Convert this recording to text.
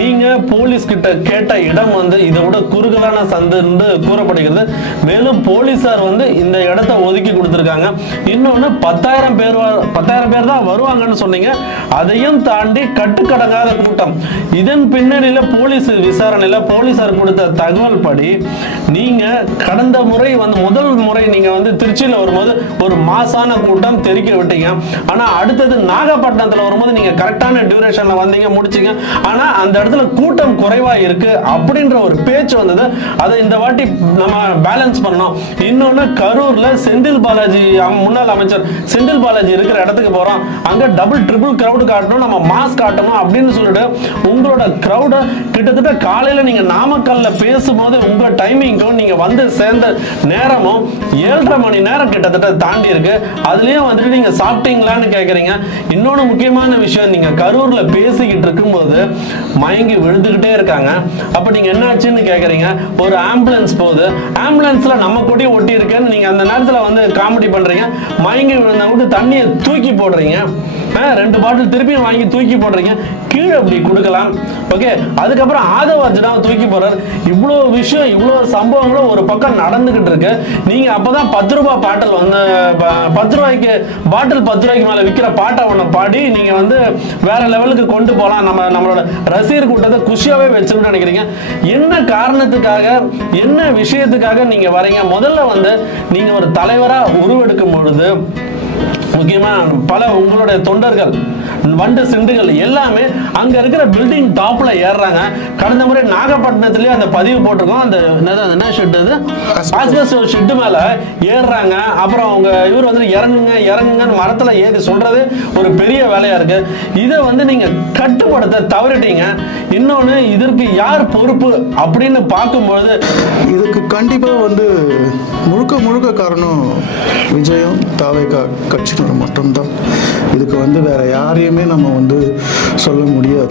நீங்க போலீஸ் கிட்ட கேட்ட இடம் வந்து இதை விட குறுகலான சந்து என்று கூறப்படுகிறது. மேலும் போலீசார் வந்து இந்த இடத்தை ஒதுக்கி கொடுத்திருக்காங்க. இன்னொன்னு 10,000 பேர் தான் வருவாங்கன்னு சொன்னீங்க. அதையும் தாண்டி கட்டுக்கடங்காத கூட்டம். இதன் பின்னணியில போலீஸ் விசாரணையில போலீசார் கொடுத்த தகவல் படி நீங்க கடந்த முறை வந்து முதல் முறை நீங்க வந்து திருச்சியில வரும்போது ஒரு மாசான கூட்டம் தெரிக்க விட்டீங்க. ஆனா அடுத்தது நாகப்பட்டினத்துல வரும்போது நீங்க கரெக்டான டியூரேஷன்ல வந்தீங்க, முடிச்சீங்க. ஆனா அந்த இடத்துல கூட்டம் குறைவா இருக்கு அப்படின்ற ஒரு பேச்சு வந்தது. அதை இந்த வாட்டி நம்ம பேலன்ஸ் பண்ணோம். இன்னொன்னு கரூர்ல செந்தில் பாலாஜி முன்னாள் அமைச்சர் செந்தில் பாலாஜி இருக்கிற இடத்துக்கு போறோம். அங்க டபுள் ட்ரிபிள் கிரவுட் காட்டணும், நம்ம மாஸ் காட்டணும் அப்படின்னு சொல்லிட்டு உங்களோட கிரவுட கிட்டத்தட்ட காலையில நீங்க நாமக்கல்ல பேசும்போது உங்க டைமிங்கும் நீங்க வந்து சேர்ந்த நேரமும் 7:30 மணி நேரம் கிட்டத்தட்ட தாண்டி இருக்கு. அதுலயும் வந்துட்டு நீங்க சாப்பிட்டீங்களான்னு கேக்குறீங்க. இன்னொன்னு முக்கியமான விஷயம், நீங்க கரூர்ல பேசிக்கிட்டு இருக்கும்போது மயங்கி விழுந்துகிட்டே இருக்காங்க. அப்ப நீங்க என்னாச்சுன்னு கேக்குறீங்க. ஒரு ஆம்புலன்ஸ் போகுது, ஆம்புலன்ஸ்ல நம்ம கொடி ஒட்டி இருக்குன்னு நீங்க அந்த நேரத்துல வந்து காமெடி பண்றீங்க. மயங்கி விழுந்தவங்க தண்ணியை தூக்கி போடுறீங்க. 2 பாட்டில் திருப்பி வாங்கி தூக்கி போடுறீங்க. கீழே அப்படி கொடுக்கலாம். ஓகே, அதுக்கப்புறம் ஆதவாஜனா தூக்கி போறாரு. இவ்வளோ விஷயம், இவ்வளோ சம்பவங்களும் ஒரு பக்கம் நடந்துகிட்டு இருக்கு. நீங்க அப்பதான் 10 ரூபாய் பாட்டில் வந்து 10 ரூபாய்க்கு பாட்டில் 10 ரூபாய்க்கு மேல விற்கிற பாட்டை ஒன்று பாடி நீங்க வந்து வேற லெவலுக்கு கொண்டு போகலாம், நம்மளோட ரசிகர் கூட்டத்தை குஷியாவே வச்சுன்னு நினைக்கிறீங்க. என்ன காரணத்துக்காக, என்ன விஷயத்துக்காக நீங்க வரீங்க? முதல்ல வந்து நீங்க ஒரு தலைவரா உருவெடுக்கும் பொழுது முக்கியமா பல உங்களுடைய தொண்டர்கள் வண்டு சிண்டுகள் எல்லாமே அங்க இருக்கிற பில்டிங் டாப்ல ஏறுறாங்க. கடந்த முறை நாகப்பட்டினத்திலேயே அந்த பதிவு போட்டிருக்கோம். அந்த என்ன ஷெட், அது ஆஸ்பெஸ்டாஸ் ஷெட் மேல ஏறுறாங்க. அப்புறம் அவங்க இவர் வந்து இறங்குங்கன்னு மரத்துல ஏறி சொல்றது ஒரு பெரிய வேலையா இருக்கு. இதை வந்து நீங்க கட்டுப்படுத்த தவறிட்டீங்க. இன்னொன்னு, இதற்கு யார் பொறுப்பு அப்படின்னு பார்க்கும்பொழுது இதுக்கு கண்டிப்பா வந்து முழுக்க காரணம் விஜயம் தாவேகா கட்சியினர் மட்டும்தான். இதுக்கு வந்து வேற யாரையுமே நம்ம வந்து சொல்ல முடியாது.